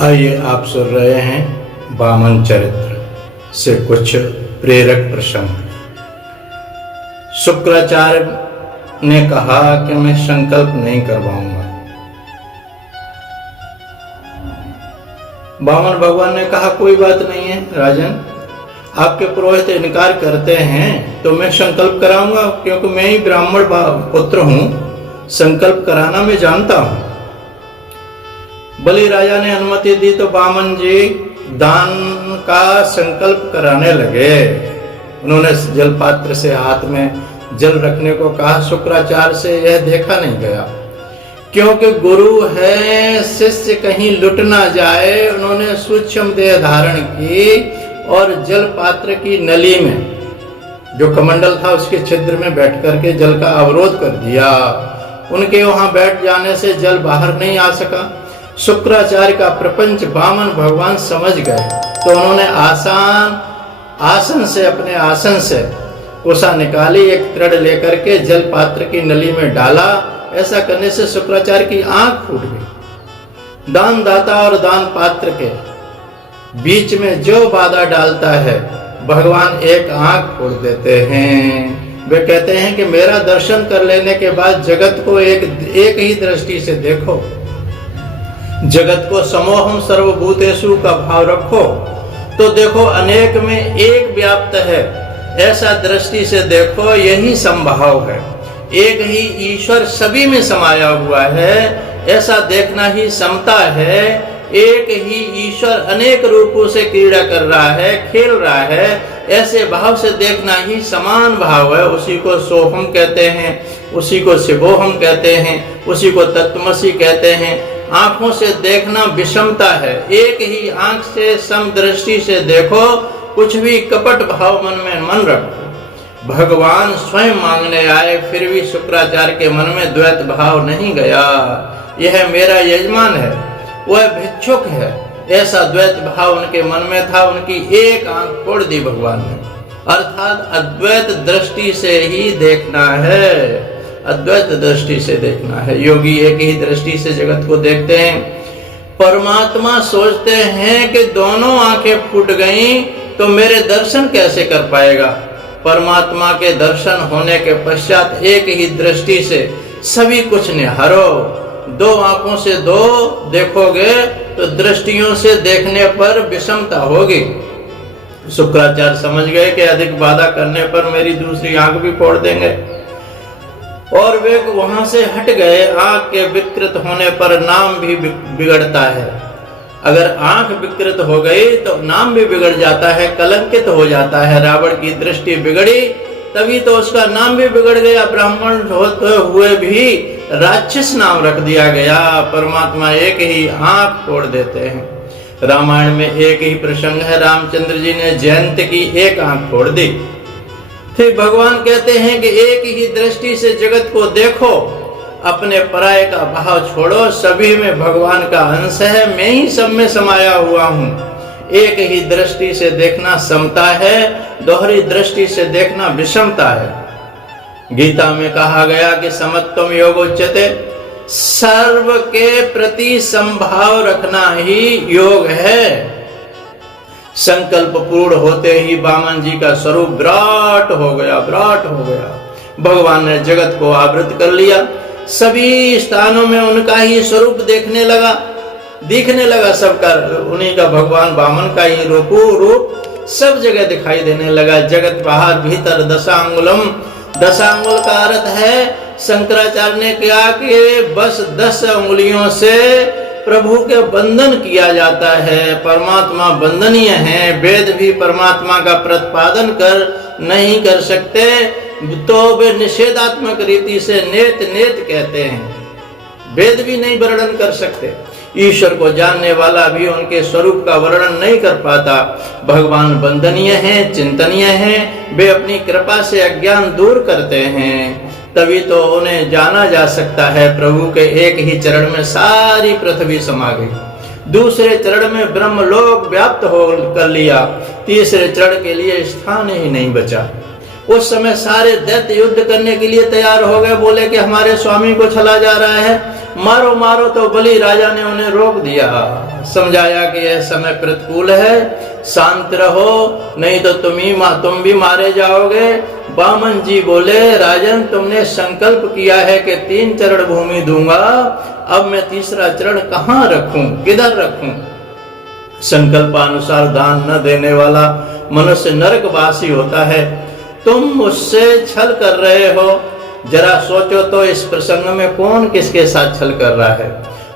आइए आप सुन रहे हैं वामन चरित्र से कुछ प्रेरक प्रसंग। शुक्राचार्य ने कहा कि मैं संकल्प नहीं करवाऊंगा। वामन भगवान ने कहा कोई बात नहीं है राजन, आपके पुरोहित इनकार करते हैं तो मैं संकल्प कराऊंगा, क्योंकि मैं ही ब्राह्मण पुत्र हूं, संकल्प कराना मैं जानता हूं। बलि राजा ने अनुमति दी तो वामन जी दान का संकल्प कराने लगे। उन्होंने जल पात्र से हाथ में जल रखने को कहा। शुक्राचार्य से यह देखा नहीं गया, क्योंकि गुरु है, शिष्य कहीं लुट ना जाए। उन्होंने सूक्ष्म देह धारण की और जल पात्र की नली में जो कमंडल था उसके छिद्र में बैठ करके जल का अवरोध कर दिया। उनके वहां बैठ जाने से जल बाहर नहीं आ सका। शुक्राचार्य का प्रपंच वामन भगवान समझ गए, तो उन्होंने अपने आसन से कुशा निकाली, एक तृण लेकर के जल पात्र की नली में डाला। ऐसा करने से शुक्राचार्य की आंख फूट गई। दान दाता और दान पात्र के बीच में जो बाधा डालता है भगवान एक आंख फोड़ देते हैं। वे कहते हैं कि मेरा दर्शन कर लेने के बाद जगत को एक ही दृष्टि से देखो, जगत को समोहम सर्वभूतेषु का भाव रखो तो देखो अनेक में एक व्याप्त है, ऐसा दृष्टि से देखो, यही संभाव है। एक ही ईश्वर सभी में समाया हुआ है, ऐसा देखना ही समता है। एक ही ईश्वर अनेक रूपों से क्रीड़ा कर रहा है, खेल रहा है, ऐसे भाव से देखना ही समान भाव है। उसी को सोहम कहते हैं, उसी को शिवोहम कहते हैं, उसी को तत्वमसी कहते हैं। आंखों से देखना विषमता है, एक ही आंख से समदृष्टि से देखो, कुछ भी कपट भाव मन में मन रखो। भगवान स्वयं मांगने आए, फिर भी शुक्राचार्य के मन में द्वैत भाव नहीं गया। यह मेरा यजमान है, वह भिक्षुक है, ऐसा द्वैत भाव उनके मन में था। उनकी एक आंख फोड़ दी भगवान ने, अर्थात अद्वैत दृष्टि से ही देखना है, अद्वैत दृष्टि से देखना है। योगी एक ही दृष्टि से जगत को देखते हैं। परमात्मा सोचते हैं कि दोनों आंखें फूट गईं तो मेरे दर्शन कैसे कर पाएगा। परमात्मा के दर्शन होने के पश्चात एक ही दृष्टि से सभी कुछ निहारो। दो आंखों से दो देखोगे तो दृष्टियों से देखने पर विषमता होगी। शुक्राचार्य समझ गए कि अधिक बाधा करने पर मेरी दूसरी आंख भी फोड़ देंगे, और वे वहां से हट गए। आंख के विकृत होने पर नाम भी बिगड़ता है। अगर आंख विकृत हो गई तो नाम भी बिगड़ जाता है, कलंकित हो जाता है। रावण की दृष्टि बिगड़ी तभी तो उसका नाम भी बिगड़ गया। ब्राह्मण होते हुए भी राक्षस नाम रख दिया गया। परमात्मा एक ही आंख फोड़ देते हैं। रामायण में एक ही प्रसंग है, रामचंद्र जी ने जयंत की एक आंख फोड़ दी। फिर भगवान कहते हैं कि एक ही दृष्टि से जगत को देखो, अपने पराये का भाव छोड़ो। सभी में भगवान का अंश है, मैं ही सब में समाया हुआ हूँ। एक ही दृष्टि से देखना समता है, दोहरी दृष्टि से देखना विषमता है। गीता में कहा गया कि समत्वम योगोच्यते, सर्व के प्रति संभाव रखना ही योग है। संकल्प पूर्ण होते ही वामन जी का स्वरूप विराट हो गया, विराट हो गया। भगवान ने जगत को आवृत कर लिया, सभी स्थानों में उनका ही स्वरूप दिखने लगा सबका। उन्हीं का भगवान वामन का ही रूप सब जगह दिखाई देने लगा। जगत बाहर भीतर दशांगुलम, दशांगुल का अर्थ है, शंकराचार्य ने कहा कि बस 10 उंगलियों से प्रभु के बंधन किया जाता है। परमात्मा बंधनीय है। वेद भी परमात्मा का प्रतिपादन नहीं कर सकते, तो वे निषेधात्मक रीति से नेत नेत कहते हैं। वेद भी नहीं वर्णन कर सकते। ईश्वर को जानने वाला भी उनके स्वरूप का वर्णन नहीं कर पाता। भगवान बंधनीय हैं, चिंतनीय हैं। वे अपनी कृपा से अज्ञान दूर करते हैं, तभी तो उन्हें जाना जा सकता है। प्रभु के एक ही चरण में सारी पृथ्वी समा गई। दूसरे चरण में ब्रह्मलोक व्याप्त हो कर लिया। तीसरे चरण के लिए स्थान ही नहीं बचा। उस समय सारे दैत्य युद्ध करने के लिए तैयार हो गए, बोले कि हमारे स्वामी को चला जा रहा है, मारो मारो, तो बलि राजा ने उन्हें रोक दिया, समझाया कि यह समय प्रतिकूल है, शांत रहो, नहीं तो तुम भी मारे जाओगे। बामन जी बोले, राजन तुमने संकल्प किया है कि 3 चरण भूमि दूंगा, अब मैं तीसरा चरण कहाँ रखूं, किधर रखूं? संकल्पानुसार दान न देने वाला मनुष्य नरकवासी होता है। तुम मुझसे छल कर रहे हो, जरा सोचो तो इस प्रसंग में कौन किसके साथ छल कर रहा है?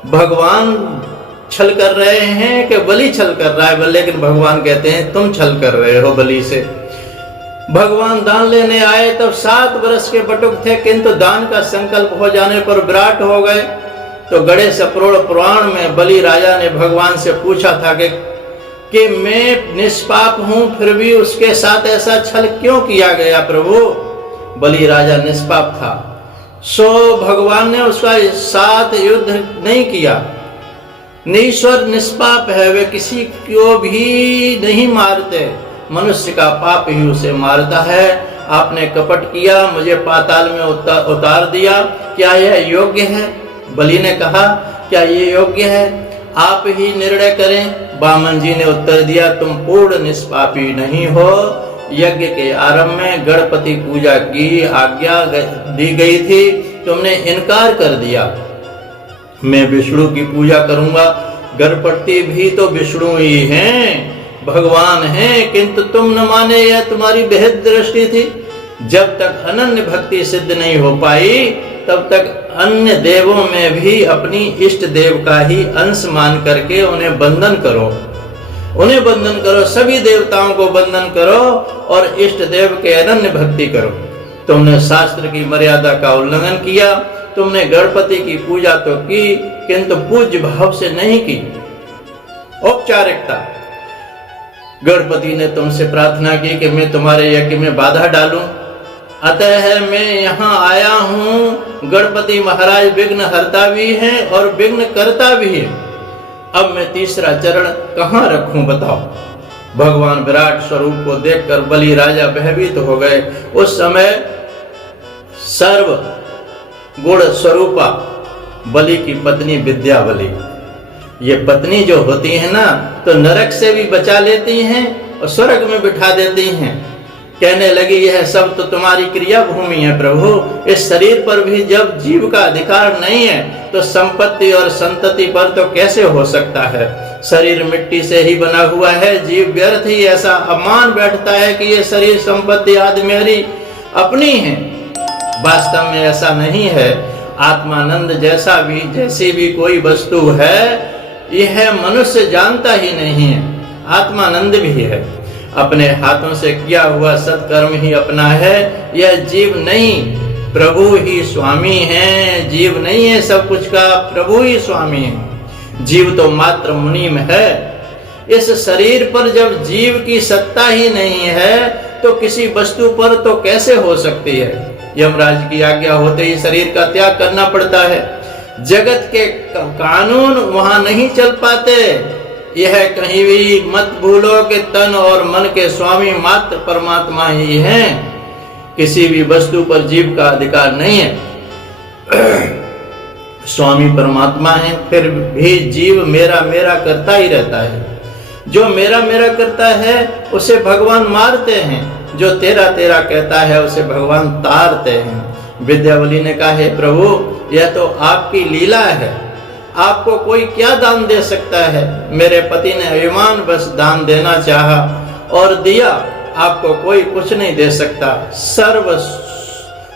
भगवान छल कर रहे हैं कि बलि छल कर रहा है? लेकिन भगवान कहते हैं तुम छल कर रहे हो बलि से। भगवान दान लेने आए तब 7 वर्ष के बटुक थे, किंतु दान का संकल्प हो जाने पर विराट हो गए। तो गणेश सप्रोड़ पुराण में बलि राजा ने भगवान से पूछा था कि मैं निष्पाप हूं, फिर भी उसके साथ ऐसा छल क्यों किया गया प्रभु? बलि राजा निष्पाप था, सो भगवान ने उसका साथ युद्ध नहीं किया। ईश्वर निष्पाप है, वे किसी को भी नहीं मारते, मनुष्य का पाप ही उसे मारता है। आपने कपट किया, मुझे पाताल में उतार दिया, क्या यह योग्य है? बलि ने कहा, क्या ये योग्य है? आप ही निर्णय करें। बामन जी ने उत्तर दिया, तुम पूर्ण निष्पापी नहीं हो। यज्ञ के आरंभ में गणपति पूजा की आज्ञा दी गई थी, तुमने इनकार कर दिया। मैं विष्णु की पूजा करूंगा। गणपति भी तो विष्णु ही हैं, भगवान हैं, किंतु तुम न माने, यह तुम्हारी बेहद दृष्टि थी। जब तक अनन्य भक्ति सिद्ध नहीं हो पाई, तब तक अन्य देवों में भी अपनी इष्ट देव का ही अंश मान करके उन्हें बंधन करो, उन्हें बंधन करो, सभी देवताओं को बंधन करो और इष्ट देव के अनन्य भक्ति करो। तुमने शास्त्र की मर्यादा का उल्लंघन किया। तुमने गणपति की पूजा तो की, किंतु पूज्य भाव से नहीं की, औपचारिकता। गणपति ने तुमसे प्रार्थना की कि मैं तुम्हारे यज्ञ में बाधा डालूं, अतः मैं यहाँ आया हूँ। गणपति महाराज विघ्न हरता भी हैं और विघ्न करता भी है। अब मैं तीसरा चरण कहाँ रखूं बताओ? भगवान विराट स्वरूप को देखकर बलि राजा भयभीत हो गए। उस समय सर्व गुण स्वरूपा बलि की पत्नी विद्यावली, ये पत्नी जो होती है ना, तो नरक से भी बचा लेती हैं और स्वर्ग में बिठा देती हैं। कहने लगी, यह सब तो तुम्हारी क्रिया भूमि है प्रभु। इस शरीर पर भी जब जीव का अधिकार नहीं है, तो संपत्ति और संतति पर तो कैसे हो सकता है? शरीर मिट्टी से ही बना हुआ है, जीव व्यर्थ ही ऐसा अमान बैठता है कि ये शरीर संपत्ति आदि मेरी अपनी है। वास्तव में ऐसा नहीं है। आत्मानंद जैसी भी कोई वस्तु है, यह मनुष्य जानता ही नहीं है। आत्मानंद भी है, अपने हाथों से किया हुआ सत्कर्म ही अपना है। यह जीव नहीं, प्रभु ही स्वामी है। जीव नहीं है सब कुछ का, प्रभु ही स्वामी है। जीव तो मात्र मुनीम है। इस शरीर पर जब जीव की सत्ता ही नहीं है, तो किसी वस्तु पर तो कैसे हो सकती है? यमराज की आज्ञा होते ही शरीर का त्याग करना पड़ता है। जगत के कानून वहां नहीं चल पाते। यह कहीं भी मत भूलो कि तन और मन के स्वामी मात्र परमात्मा ही हैं। किसी भी वस्तु पर जीव का अधिकार नहीं है। स्वामी परमात्मा है, फिर भी जीव मेरा मेरा करता ही रहता है। जो मेरा मेरा करता है उसे भगवान मारते हैं, जो तेरा तेरा कहता है उसे भगवान तारते हैं। विद्यावली ने कहा, हे प्रभु, यह तो आपकी लीला है। आपको कोई क्या दान दे सकता है? मेरे पति ने अभिमान बस दान देना चाहा और दिया। आपको कोई कुछ नहीं दे सकता।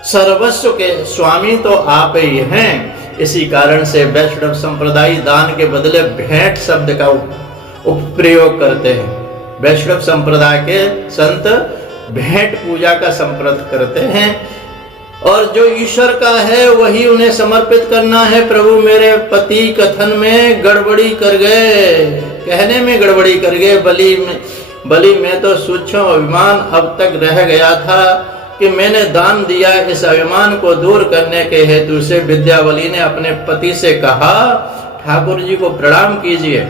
सर्वस्व के स्वामी तो आप ही हैं। इसी कारण से वैष्णव संप्रदाय दान के बदले भेंट शब्द का उपप्रयोग करते हैं। वैष्णव संप्रदाय के संत भेंट पूजा का संप्रदाय करते हैं, और जो ईश्वर का है वही उन्हें समर्पित करना है। प्रभु, मेरे पति कथन में गड़बड़ी कर गए, कहने में गड़बड़ी कर गए। बलि में तो सूक्ष्म अभिमान अब तक रह गया था कि मैंने दान दिया। इस अभिमान को दूर करने के हेतु से विद्यावली ने अपने पति से कहा, ठाकुर जी को प्रणाम कीजिए।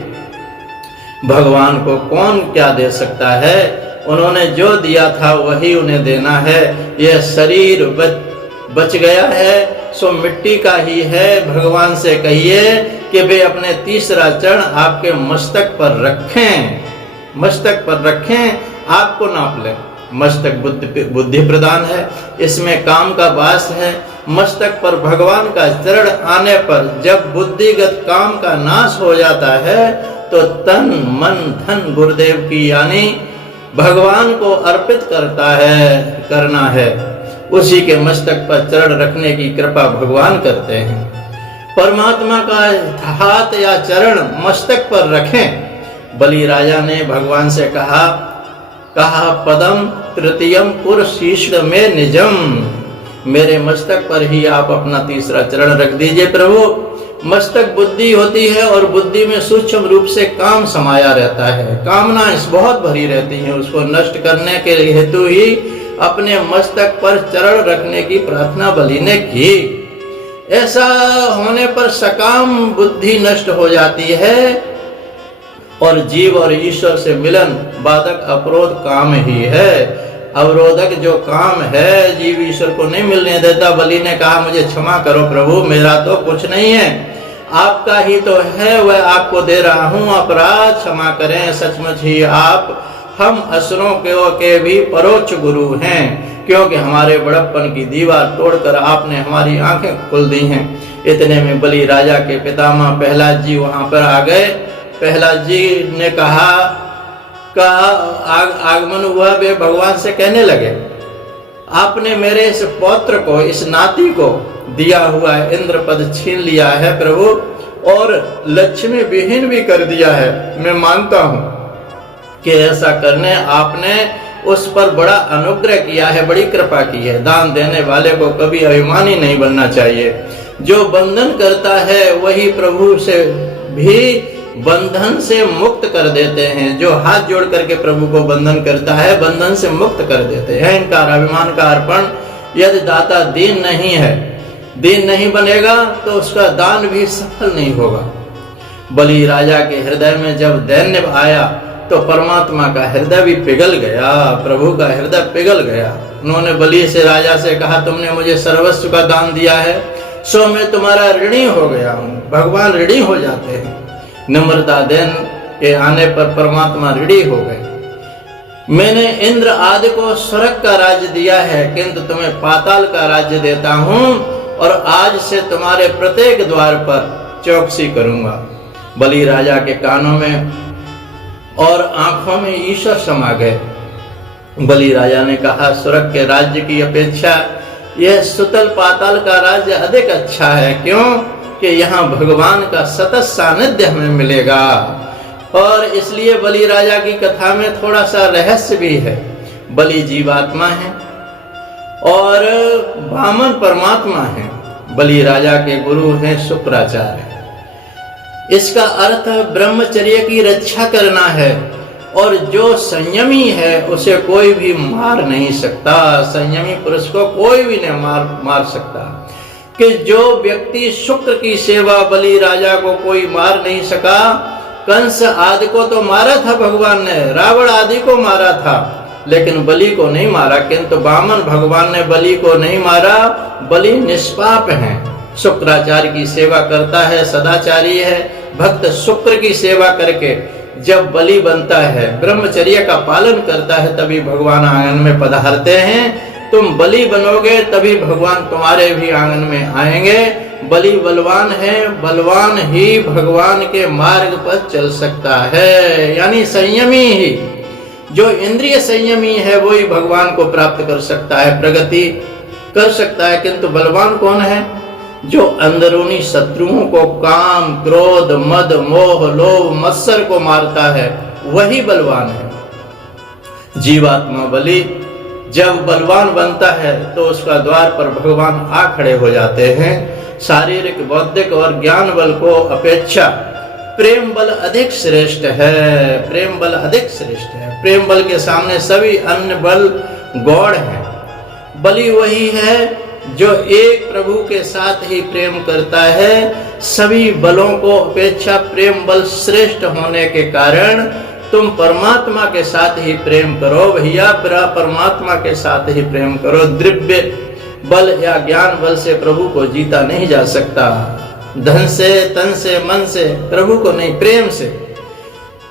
भगवान को कौन क्या दे सकता है? उन्होंने जो दिया था वही उन्हें देना है। यह शरीर बच गया है सो मिट्टी का ही है। भगवान से कहिए कि वे अपने तीसरा चरण आपके मस्तक पर रखें, मस्तक पर रखें, आपको नाप लें। मस्तक बुद्धि प्रदान है, इसमें काम का वास है। मस्तक पर भगवान का चरण आने पर जब बुद्धिगत काम का नाश हो जाता है तो तन मन धन गुरुदेव की यानी भगवान को अर्पित करना है। उसी के मस्तक पर चरण रखने की कृपा भगवान करते हैं। परमात्मा का हाथ या चरण मस्तक पर रखें। बलि राजा ने भगवान से कहा पदम तृतीयम पुरशीष्ण में निजम, मेरे मस्तक पर ही आप अपना तीसरा चरण रख दीजिए प्रभु। मस्तक बुद्धि होती है और बुद्धि में सूक्ष्म रूप से काम समाया रहता है, कामनाएं बहुत भरी रहती हैं। उसको नष्ट करने के हेतु ही अपने मस्तक पर चरण रखने की प्रार्थना बलि ने की। ऐसा होने पर सकाम बुद्धि नष्ट हो जाती है और जीव और ईश्वर से मिलन बाधक अपरोध काम ही है। अवरोधक जो काम है जीव ईश्वर को नहीं मिलने देता। बलि ने कहा मुझे क्षमा करो प्रभु, मेरा तो कुछ नहीं है, आपका ही तो है, वह आपको दे रहा हूँ, अपराध क्षमा करें। सचमुच ही आप हम असुरों के भी परोक्ष गुरु हैं, क्योंकि हमारे बड़प्पन की दीवार तोड़कर आपने हमारी आंखें खोल दी हैं। इतने में बलि राजा के पितामह प्रहलाद जी वहां पर आ गए। प्रहलाद जी ने कहा का आगमन हुआ। वे भगवान से कहने लगे आपने मेरे इस पौत्र को, इस नाती को दिया हुआ इंद्र पद छीन लिया है प्रभु, और लक्ष्मी विहीन भी कर दिया है। मैं मानता हूं कि ऐसा करने आपने उस पर बड़ा अनुग्रह किया है, बड़ी कृपा की है। दान देने वाले को कभी अभिमानी नहीं बनना चाहिए। जो बंधन करता है वही प्रभु से भी बंधन से मुक्त कर देते हैं। जो हाथ जोड़ करके प्रभु को बंधन करता है बंधन से मुक्त कर देते हैं। अहंकार अभिमान का अर्पण, यदि दाता दीन नहीं है, दीन नहीं बनेगा तो उसका दान भी सफल नहीं होगा। बलि राजा के हृदय में जब दैन्य आया तो परमात्मा का हृदय भी पिघल गया, प्रभु का हृदय पिघल गया। उन्होंने बलि से राजा से कहा तुमने मुझे सर्वस्व का दान दिया है, सो मैं तुम्हारा ऋणी हो गया हूँ। भगवान ऋणी हो जाते हैं। नम्रता देन के आने पर परमात्मा ऋणी हो गए। मैंने इंद्र आदि को स्वर्ग का राज्य दिया है, किंतु तुम्हें पाताल का राज्य देता हूं और आज से तुम्हारे प्रत्येक द्वार पर चौकसी करूंगा। बलि राजा के कानों में और आंखों में ईश्वर समा गए। बलि राजा ने कहा स्वर्ग के राज्य की अपेक्षा यह सुतल पाताल का राज्य अधिक अच्छा है। क्यों कि यहाँ भगवान का सतत सानिध्य हमें मिलेगा। और इसलिए बलि राजा की कथा में थोड़ा सा रहस्य भी है। बलि जीवात्मा है और वामन परमात्मा है। बलि राजा के गुरु हैं शुक्राचार्य। इसका अर्थ ब्रह्मचर्य की रक्षा करना है, और जो संयमी है उसे कोई भी मार नहीं सकता। संयमी पुरुष को कोई भी नहीं मार सकता। कि जो व्यक्ति शुक्र की सेवा, बलि राजा को कोई मार नहीं सका। कंस आदि को तो मारा था भगवान ने, रावण आदि को मारा था, लेकिन बलि को नहीं मारा। किंतु वामन भगवान ने बलि को नहीं मारा। बलि निष्पाप है, शुक्राचार्य की सेवा करता है, सदाचारी है। भक्त शुक्र की सेवा करके जब बलि बनता है, ब्रह्मचर्य का पालन करता है, तभी भगवान आंगन में पधारते हैं। तुम बलि बनोगे तभी भगवान तुम्हारे भी आंगन में आएंगे। बलि बलवान है, बलवान ही भगवान के मार्ग पर चल सकता है। यानी संयमी ही, जो इंद्रिय संयमी है वही भगवान को प्राप्त कर सकता है, प्रगति कर सकता है। किंतु बलवान कौन है? जो अंदरूनी शत्रुओं को, काम क्रोध मद मोह लोभ मत्सर को मारता है, वही बलवान है। जीवात्मा बलि जब बलवान बनता है तो उसका द्वार पर भगवान आ खड़े हो जाते हैं। शारीरिक बौद्धिक और ज्ञान बल को अपेक्षा प्रेम बल अधिक श्रेष्ठ है। प्रेम बल अधिक श्रेष्ठ है। प्रेम बल के सामने सभी अन्य बल गौण है। बलि वही है जो एक प्रभु के साथ ही प्रेम करता है। सभी बलों को अपेक्षा प्रेम बल श्रेष्ठ होने के कारण तुम परमात्मा के साथ ही प्रेम करो भैया, परमात्मा के साथ ही प्रेम करो। द्रव्य बल या ज्ञान बल से प्रभु को जीता नहीं जा सकता। धन से, तन से, मन से प्रभु को नहीं, प्रेम से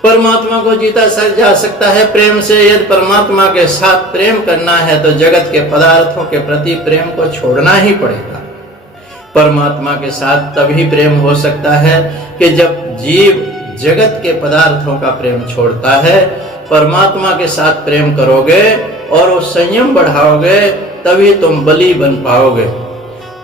परमात्मा को जीता जा सकता है। प्रेम से यदि परमात्मा के साथ प्रेम करना है तो जगत के पदार्थों के प्रति प्रेम को छोड़ना ही पड़ेगा। परमात्मा के साथ तभी प्रेम हो सकता है कि जब जीव जगत के पदार्थों का प्रेम छोड़ता है। परमात्मा के साथ प्रेम करोगे और वो संयम बढ़ाओगे, तभी तुम बलि बन पाओगे,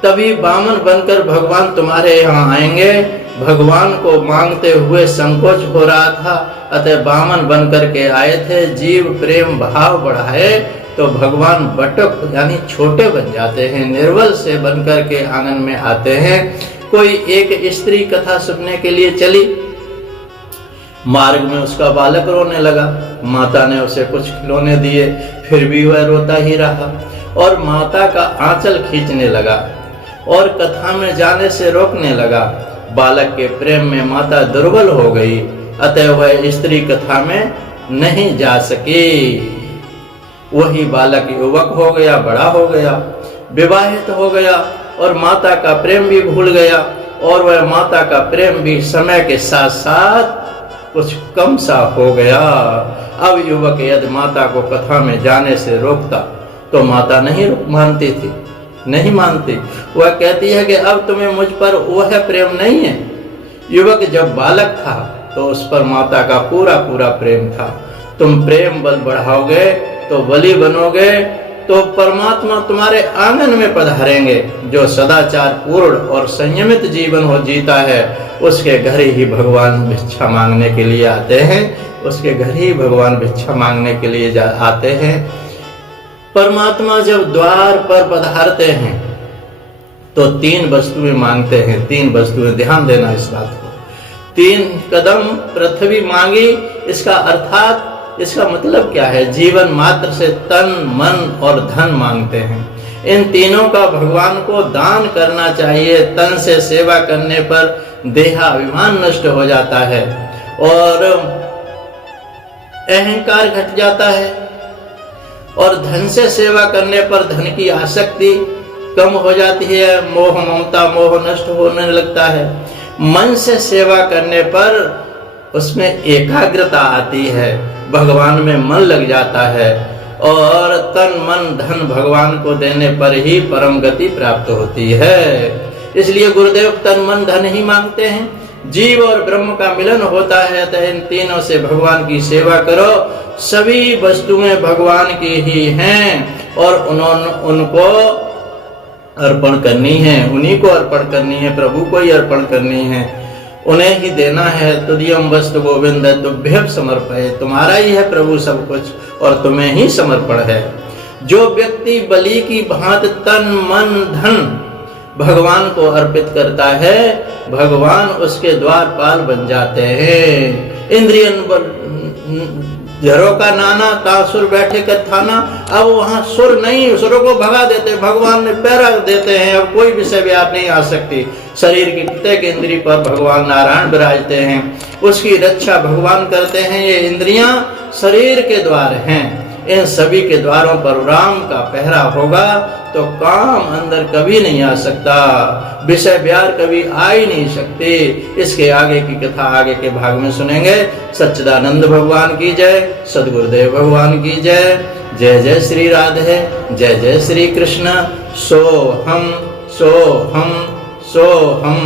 तभी वामन बनकर भगवान तुम्हारे यहाँ आएंगे। भगवान को मांगते हुए संकोच हो रहा था, अतः वामन बनकर के आए थे। जीव प्रेम भाव बढ़ाए तो भगवान बटक यानी छोटे बन जाते हैं, निर्बल से बनकर के आंगन में आते हैं। कोई एक स्त्री कथा सुनने के लिए चली, मार्ग में उसका बालक रोने लगा। माता ने उसे कुछ खिलौने दिए, फिर भी वह रोता ही रहा और माता का आंचल खींचने लगा और कथा में जाने से रोकने लगा। बालक के प्रेम में माता दुर्बल हो गई, अतः वह स्त्री कथा में नहीं जा सकी। वही बालक युवक हो गया, बड़ा हो गया, विवाहित हो गया और माता का प्रेम भी भूल गया। और वह माता का प्रेम भी समय के साथ साथ कुछ कम सा हो गया। अब युवक यदि माता को कथा में जाने से रोकता तो माता नहीं मानती थी, नहीं मानती। वह कहती है कि अब तुम्हें मुझ पर वह प्रेम नहीं है। युवक जब बालक था तो उस पर माता का पूरा पूरा प्रेम था। तुम प्रेम बल बढ़ाओगे तो बलि बनोगे, तो परमात्मा तुम्हारे आंगन में पधारेंगे। जो सदाचार पूर्ण और संयमित जीवन हो जीता है, उसके घर ही भगवान भिक्षा मांगने के लिए आते हैं। उसके घर ही भगवान भिक्षा मांगने के लिए आते हैं। परमात्मा जब द्वार पर पधारते हैं तो 3 वस्तुएं मांगते हैं। 3 वस्तुएं, ध्यान देना इस बात को। 3 कदम पृथ्वी मांगी, इसका अर्थात इसका मतलब क्या है? जीवन मात्र से तन, मन और धन मांगते हैं। इन तीनों का भगवान को दान करना चाहिए। तन से सेवा करने पर देहाभिमान नष्ट हो जाता है और अहंकार घट जाता है, और धन से सेवा करने पर धन की आसक्ति कम हो जाती है, मोह ममता मोह नष्ट होने लगता है। मन से सेवा करने पर उसमें एकाग्रता आती है, भगवान में मन लग जाता है, और तन मन धन भगवान को देने पर ही परम गति प्राप्त होती है। इसलिए गुरुदेव तन मन धन ही मांगते हैं। जीव और ब्रह्म का मिलन होता है, तो इन तीनों से भगवान की सेवा करो। सभी वस्तुएं भगवान की ही हैं और उनको अर्पण करनी है, उन्हीं को अर्पण करनी है, प्रभु को ही अर्पण करनी है, उन्हें ही देना है। तुदियम वस्तु गोविंद तुभ्यं समर्पये, तुम्हारा ही है प्रभु सब कुछ और तुम्हें ही समर्पण है। जो व्यक्ति बलि की भांति तन मन धन भगवान को अर्पित करता है, भगवान उसके द्वारपाल बन जाते हैं। इंद्रियन झरों का नाना तासुर बैठे कर थाना। अब वहां सुर नहीं, सुरों को भगा देते, भगवान ने पैरा देते हैं। अब कोई विषय व्याप नहीं आ सकती। शरीर की प्रत्येक इंद्रिय पर भगवान नारायण विराजते हैं, उसकी रक्षा भगवान करते हैं। ये इंद्रियां शरीर के द्वार हैं, इन सभी के द्वारों पर राम का पहरा होगा तो काम अंदर कभी नहीं आ सकता, विषय व्यार कभी आ ही नहीं सकते। इसके आगे की कथा आगे के भाग में सुनेंगे। सच्चिदानंद भगवान की जय, सद्गुरुदेव भगवान की जय। जय जय श्री राधे, जय जय श्री कृष्ण। सो हम सो हम सो हम।